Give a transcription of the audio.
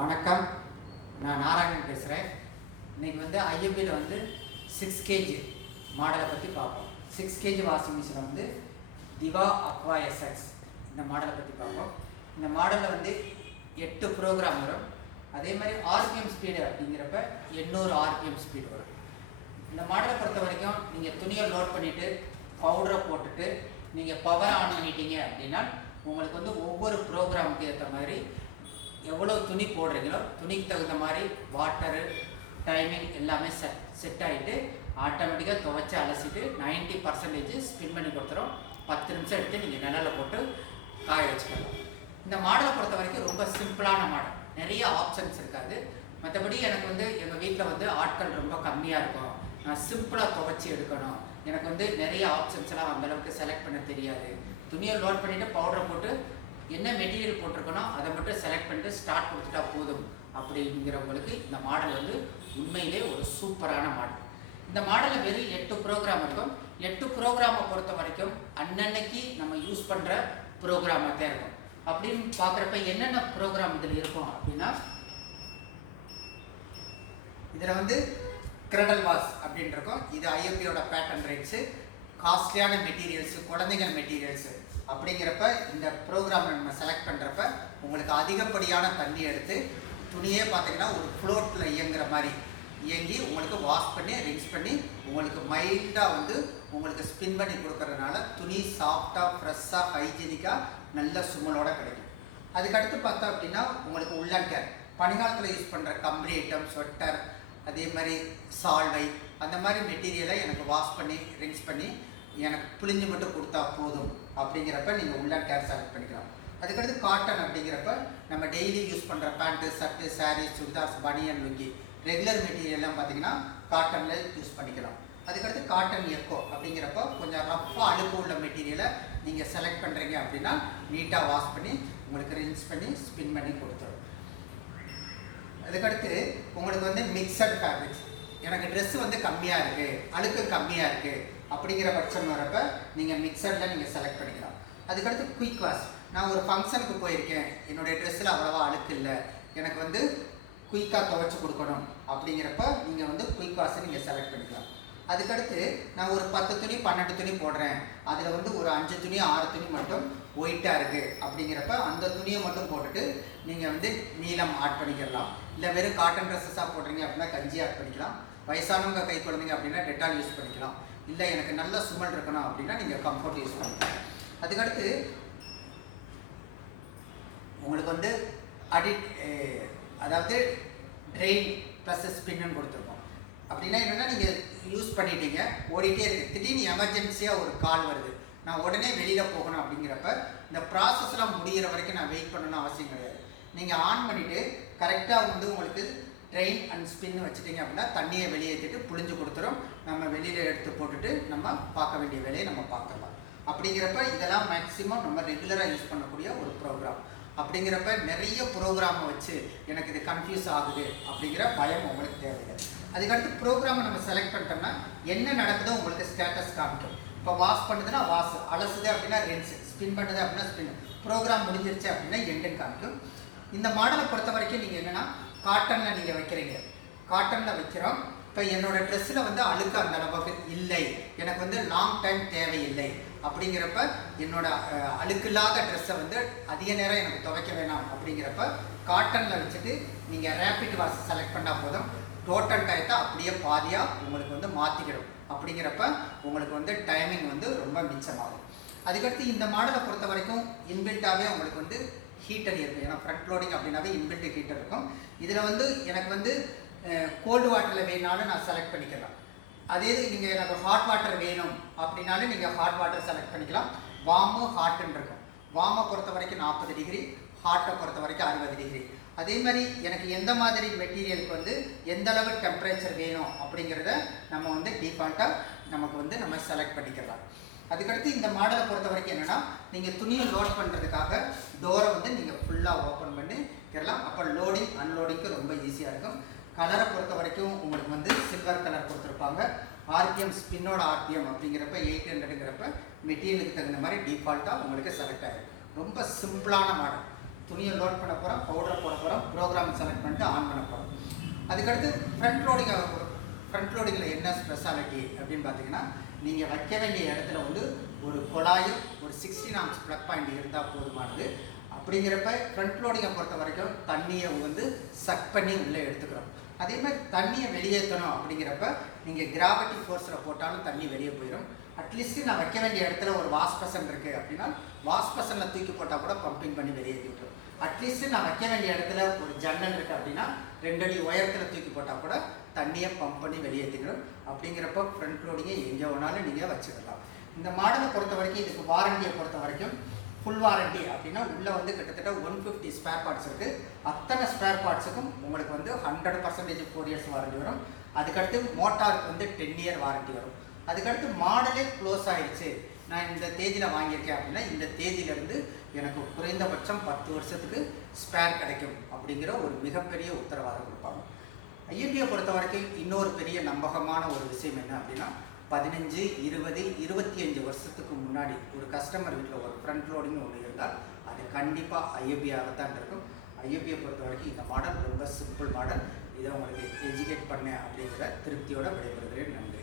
வணக்கம், நான் நாராயணன் பேசுகிறேன். இன்றைக்கி வந்து ஐஎஃப்பியில் வந்து 6 kg மாடலை பற்றி பார்ப்போம். 6 kg வாஷிங் மிஷினை வந்து திவா aqua SX இந்த மாடலை பற்றி பார்ப்போம். இந்த மாடலில் வந்து 8 ப்ரோக்ராம் வரும். அதே மாதிரி ஆர்பிஎம் ஸ்பீடு அப்படிங்கிறப்ப 800 ஆர்பிஎம் ஸ்பீடு வரும். இந்த மாடலை பொறுத்த வரைக்கும் நீங்கள் துணியை லோட் பண்ணிவிட்டு பவுடரை போட்டுட்டு நீங்கள் பவர் ஆன் பண்ணிட்டீங்க அப்படின்னா உங்களுக்கு வந்து ஒவ்வொரு ப்ரோக்ராமுக்கு ஏற்ற மாதிரி எவ்வளோ துணி போடுறீங்களோ துணிக்கு தகுந்த மாதிரி வாட்டரு டைமிங் எல்லாமே செட் ஆகிட்டு ஆட்டோமேட்டிக்காக துவைச்சி அலசிட்டு 90% ஸ்பின் பண்ணி கொடுத்துரும். 10 நிமிஷம் எடுத்து நீங்கள் நிழலில் போட்டு காய வச்சுக்கலாம். இந்த மாடலை பொறுத்த வரைக்கும் ரொம்ப சிம்பிளான மாடல், நிறைய ஆப்ஷன்ஸ் இருக்காது. மற்றபடி எனக்கு வந்து எங்கள் வீட்டில் வந்து ஆட்கள் ரொம்ப கம்மியாக இருக்கும், நான் சிம்பிளாக துவைச்சி எடுக்கணும், எனக்கு வந்து நிறைய ஆப்ஷன்ஸ்லாம் அந்தளவுக்கு செலக்ட் பண்ண தெரியாது, துணியை லோட் பண்ணிவிட்டு பவுடரை போட்டு என்ன மெட்டீரியல் போட்டிருக்கணும் அதை மட்டும் செலக்ட் பண்ணிட்டு ஸ்டார்ட் கொடுத்துட்டா போதும் அப்படிங்கிறவங்களுக்கு இந்த மாடல் வந்து உண்மையிலே ஒரு சூப்பரான மாடல். இந்த மாடலில் வெறும் 8 ப்ரோக்ராம் இருக்கும். 8 ப்ரோக்ராமை பொறுத்த வரைக்கும் அன்னன்னைக்கு நம்ம யூஸ் பண்ணுற ப்ரோக்ராமாக தான் இருக்கும். அப்படின்னு பார்க்குறப்ப என்னென்ன ப்ரோக்ராம் இதில் இருக்கும் அப்படின்னா, இதில் வந்து கிரடல் வாஷ் அப்படின்னு இருக்கும். இது ஐஎஃப்பியோட பேட்டர்ன் ரைட்ஸு, காஸ்ட்லியான மெட்டீரியல்ஸு, குழந்தைகள் மெட்டீரியல்ஸு அப்படிங்கிறப்ப இந்த ப்ரோக்ராமை நம்ம செலக்ட் பண்ணுறப்ப உங்களுக்கு அதிகப்படியான தண்ணி எடுத்து துணியே பார்த்தீங்கன்னா ஒரு ஃப்ளோட்டில் இயங்குற மாதிரி இயங்கி உங்களுக்கு வாஷ் பண்ணி ரின்ஸ் பண்ணி உங்களுக்கு மைல்டாக வந்து உங்களுக்கு ஸ்பின் பண்ணி கொடுக்கறதுனால துணி சாஃப்டாக ஃப்ரெஷ்ஷாக ஹைஜீனிக்காக நல்ல சுமலோடு கிடைக்கும். அதுக்கடுத்து பார்த்தோம் அப்படின்னா உங்களுக்கு உள்ளன் கேர், பனிகாலத்தில் யூஸ் பண்ணுற கம்பளி ஐட்டம், ஸ்வெட்டர், அதே மாதிரி சால்வை, அந்த மாதிரி மெட்டீரியலை எனக்கு வாஷ் பண்ணி ரின்ஸ் பண்ணி எனக்கு புளிஞ்சு மட்டும் கொடுத்தா போதும் அப்படிங்கிறப்ப நீங்கள் உள்ளன் கேர் செலக்ட் பண்ணிக்கலாம். அதுக்கடுத்து காட்டன் அப்படிங்கிறப்ப நம்ம டெய்லி யூஸ் பண்ணுற பேண்ட்டு, ஷர்ட்டு, சாரீஸ், சுடிதார்ஸ், பனியன், லுங்கி, ரெகுலர் மெட்டீரியல்லாம் பார்த்தீங்கன்னா காட்டனில் யூஸ் பண்ணிக்கலாம். அதுக்கடுத்து காட்டன் எக்கோ அப்படிங்கிறப்ப கொஞ்சம் ரஃப்பாக அழுக்கு உள்ள மெட்டீரியலை நீங்கள் செலக்ட் பண்ணுறீங்க அப்படின்னா நீட்டாக வாஷ் பண்ணி உங்களுக்கு ரின்ஸ் பண்ணி ஸ்பின் பண்ணி கொடுத்துரும். அதுக்கடுத்து உங்களுக்கு வந்து மிக்சட் ஃபேப்ரிக்ஸ், எனக்கு ட்ரெஸ்ஸு வந்து கம்மியாக இருக்குது, அழுக்கு கம்மியாக இருக்குது அப்படிங்கிற பட்சம் வரப்போ நீங்கள் மிக்சரில் நீங்கள் செலக்ட் பண்ணிக்கலாம். அதுக்கடுத்து குயிக் வாஷ், நான் ஒரு ஃபங்க்ஷனுக்கு போயிருக்கேன், என்னுடைய ட்ரெஸ்ஸில் அவ்வளோவா அழுக்கு இல்லை, எனக்கு வந்து குயிக்காக துவைச்சி கொடுக்கணும் அப்படிங்கிறப்ப நீங்கள் வந்து குயிக் வாஷை நீங்கள் செலக்ட் பண்ணிக்கலாம். அதுக்கடுத்து நான் ஒரு 10 துணி 12 துணி போடுறேன், அதில் வந்து ஒரு 5 துணி 6 துணி மட்டும் ஒயிட்டாக இருக்குது அப்படிங்கிறப்ப அந்த துணியை மட்டும் போட்டுட்டு நீங்கள் வந்து நீளம் ஆட் பண்ணிக்கலாம். இல்லை வெறும் காட்டன் ட்ரெஸ்ஸஸாக போடுறீங்க அப்படின்னா கஞ்சி ஆட் பண்ணிக்கலாம். வயசானவங்க கை குழந்தைங்க அப்படின்னா டெட்டால் யூஸ் பண்ணிக்கலாம். இல்லை எனக்கு நல்ல சுமல் இருக்கணும் அப்படின்னா நீங்கள் கம்ஃபர்ட் யூஸ் பண்ணிக்கலாம். அதுக்கடுத்து உங்களுக்கு வந்து அதாவது ட்ரெயின் ப்ளஸ் ஸ்பின்னு கொடுத்துருக்கோம். அப்படின்னா என்னென்னா நீங்கள் யூஸ் பண்ணிட்டீங்க, ஓடிட்டே இருக்குது, திடீர்னு எமர்ஜென்சியாக ஒரு கால் வருது, நான் உடனே வெளியில் போகணும் அப்படிங்கிறப்ப இந்த ப்ராசஸ்லாம் முடிகிற வரைக்கும் நான் வெயிட் பண்ணணும்னு அவசியம் கிடையாது. நீங்கள் ஆன் பண்ணிவிட்டு கரெக்டாக வந்து உங்களுக்கு ட்ரெயின் அண்ட் ஸ்பின்னு வச்சுட்டிங்க அப்படின்னா தண்ணியை வெளியேற்றிட்டு புளிஞ்சு கொடுத்துரும். நம்ம வெளியில் எடுத்து போட்டுட்டு நம்ம பார்க்க வேண்டிய வேலையை நம்ம பார்த்துடலாம். அப்படிங்கிறப்ப இதெல்லாம் மேக்ஸிமம் நம்ம ரெகுலராக யூஸ் பண்ணக்கூடிய ஒரு ப்ரோக்ராம். அப்படிங்கிறப்ப நிறைய ப்ரோக்ராமை வச்சு எனக்கு இது கன்ஃபியூஸ் ஆகுது அப்படிங்கிற பயம் உங்களுக்கு தேவையில்லை. அதுக்கடுத்து ப்ரோக்ராமை நம்ம செலக்ட் பண்ணிட்டோம்னா என்ன நடக்குதோ உங்களுக்கு ஸ்டேட்டஸ் காமிக்கும். இப்போ வாஷ் பண்ணுதுன்னா வாஷ், அலசுது அப்படின்னா ரின்ஸ், ஸ்பின் பண்ணுது அப்படின்னா ஸ்பின், ப்ரோக்ராம் முடிஞ்சிருச்சு அப்படின்னா எண்டுன்னு காமிக்கும். இந்த மாடலை பொறுத்த வரைக்கும் நீங்கள் என்னென்னா காட்டனில் நீங்கள் வைக்கிறீங்க, காட்டனில் வைக்கிறோம். இப்போ என்னோடய ட்ரெஸ்ஸில் வந்து அழுக்கு அந்த அளவுக்கு இல்லை, எனக்கு வந்து லாங் டைம் தேவையில்லை அப்படிங்கிறப்ப என்னோட அழுக்கு இல்லாத ட்ரெஸ்ஸை வந்து அதிக நேரம் எனக்கு துவைக்க வேணாம் அப்படிங்கிறப்ப காட்டனில் வச்சுட்டு நீங்கள் ரேபிட் வாஷ் செலக்ட் பண்ணால் போதும். டோட்டல் டயத்தை அப்படியே பாதியாக உங்களுக்கு வந்து மாற்றிக்கிடும். அப்படிங்கிறப்ப உங்களுக்கு வந்து டைமிங் வந்து ரொம்ப மிச்சமாகும். அதுக்கடுத்து இந்த மாடலை பொறுத்த வரைக்கும் இன்பில்ட்டாகவே உங்களுக்கு வந்து ஹீட்டர் இருக்குது. ஏன்னா ஃப்ரண்ட் லோடிங் அப்படின்னாவே இன்பில்ட் ஹீட்டர் இருக்கும். இதில் வந்து எனக்கு வந்து கோல்டு வாட்டரில் வேணாலும் நான் செலக்ட் பண்ணிக்கலாம். அதே நீங்கள் எனக்கு ஹாட் வாட்டர் வேணும் அப்படின்னாலும் நீங்கள் ஹாட் வாட்டர் செலக்ட் பண்ணிக்கலாம். வார்மு ஹாட்டுன்னு இருக்கும். வார்மை பொறுத்த வரைக்கும் 40 டிகிரி, ஹாட்டை பொறுத்த வரைக்கும் 60 டிகிரி. அதே மாதிரி எனக்கு எந்த மாதிரி மெட்டீரியலுக்கு வந்து எந்த அளவு டெம்பரேச்சர் வேணும் அப்படிங்கிறத நம்ம வந்து டிஃபால்ட்டாக நமக்கு வந்து நம்ம செலக்ட் பண்ணிக்கலாம். அதுக்கடுத்து இந்த மாடலை பொறுத்த வரைக்கும் என்னென்னா நீங்கள் துணியை லோட் பண்ணுறதுக்காக டோரை வந்து நீங்கள் ஃபுல்லாக ஓப்பன் பண்ணிக்கலாம். அப்போ லோடிங் அன்லோடிங்க்கு ரொம்ப ஈஸியாக இருக்கும். கலரை பொறுத்த வரைக்கும் உங்களுக்கு வந்து சில்வர் கலர் கொடுத்துருப்பாங்க. ஆர்பிஎம் ஸ்பின்னோட ஆர்பிஎம் அப்படிங்கிறப்ப 800ங்கிறப்ப மெட்டீரியலுக்கு தகுந்த மாதிரி டிஃபால்ட்டாக உங்களுக்கு செலக்ட் ஆகிடும். ரொம்ப சிம்பிளான மாடல். துணியை லோட் பண்ண போகிறோம், பவுடர் போட போகிறோம், ப்ரோக்ராம் செலக்ட் வந்து ஆன் பண்ண போகிறோம். அதுக்கடுத்து ஃப்ரண்ட் லோடிங்கில் என்ன ஸ்பெஷாலிட்டி அப்படின்னு பார்த்தீங்கன்னா, நீங்கள் வைக்க வேண்டிய இடத்துல வந்து ஒரு குழாயும் ஒரு 16 ஆம்ஸ் ப்ளக் பாயிண்ட் இருந்தால் போதுமானது. அப்படிங்கிறப்ப ஃப்ரண்ட் லோடிங்கை பொறுத்த வரைக்கும் தண்ணியை வந்து சக் பண்ணி உள்ளே எடுத்துக்கிறோம். அதே மாதிரி தண்ணியை வெளியேற்றணும் அப்படிங்கிறப்ப நீங்கள் கிராவிட்டி ஃபோர்ஸில் போட்டாலும் தண்ணி வெளியே போயிடும். அட்லீஸ்ட் நான் வைக்க வேண்டிய இடத்துல ஒரு வாஷ் பர்சன் இருக்குது அப்படின்னா வாஷ் பர்சனில் தூக்கி போட்டால் கூட பம்பிங் பண்ணி வெளியேற்றி விட்டுரும். அட்லீஸ்ட் நான் வைக்க வேண்டிய இடத்துல ஒரு ஜன்னல் இருக்குது அப்படின்னா 2 அடி உயரத்தில் தூக்கி போட்டால் கூட தண்ணியை பம்ப் பண்ணி வெளியேற்றிக்கணும். அப்படிங்கிறப்ப ஃப்ரண்ட் லோடிங்கை எங்கே வேணாலும் நீங்கள் வச்சுக்கலாம். இந்த மாடலை பொறுத்த வரைக்கும், இதுக்கு வாரண்டியை பொறுத்த வரைக்கும் ஃபுல் வாரண்டி அப்படின்னா உள்ளே வந்து கிட்டத்தட்ட 150 ஸ்பேர் பார்ட்ஸ் இருக்குது. அத்தனை ஸ்பேர் பார்ட்ஸுக்கும் உங்களுக்கு வந்து 100% 4 இயர்ஸ் வாரண்டி வரும். அதுக்கடுத்து மோட்டாருக்கு வந்து 10 இயர் வாரண்டி வரும். அதுக்கடுத்து மாடலே க்ளோஸ் ஆகிடுச்சு, நான் இந்த தேதியில் வாங்கியிருக்கேன் அப்படின்னா இந்த தேதியிலேருந்து எனக்கு குறைந்தபட்சம் 10 வருஷத்துக்கு ஸ்பேர் கிடைக்கும் அப்படிங்கிற ஒரு மிகப்பெரிய உத்தரவாதம் கொடுப்பாங்க. ஐஎம்பியை பொறுத்த வரைக்கும் இன்னொரு பெரிய நம்பகமான ஒரு விஷயம் என்ன அப்படின்னா, 15, 20, 25 வருஷத்துக்கு முன்னாடி ஒரு கஸ்டமர் வீட்டில் ஒரு ஃப்ரண்ட் லோடிங் ஒன்று இருந்தால் அது கண்டிப்பாக ஐஎம்பியாகத்தான் இருக்கும். ஐஎம்பியை பொறுத்த வரைக்கும் இந்த மாடல் ரொம்ப சிம்பிள் மாடல். இதை உங்களுக்கு எஜுகேட் பண்ணேன் அப்படிங்கிற திருப்தியோடு விடைபெறுகிறேன். நன்றி.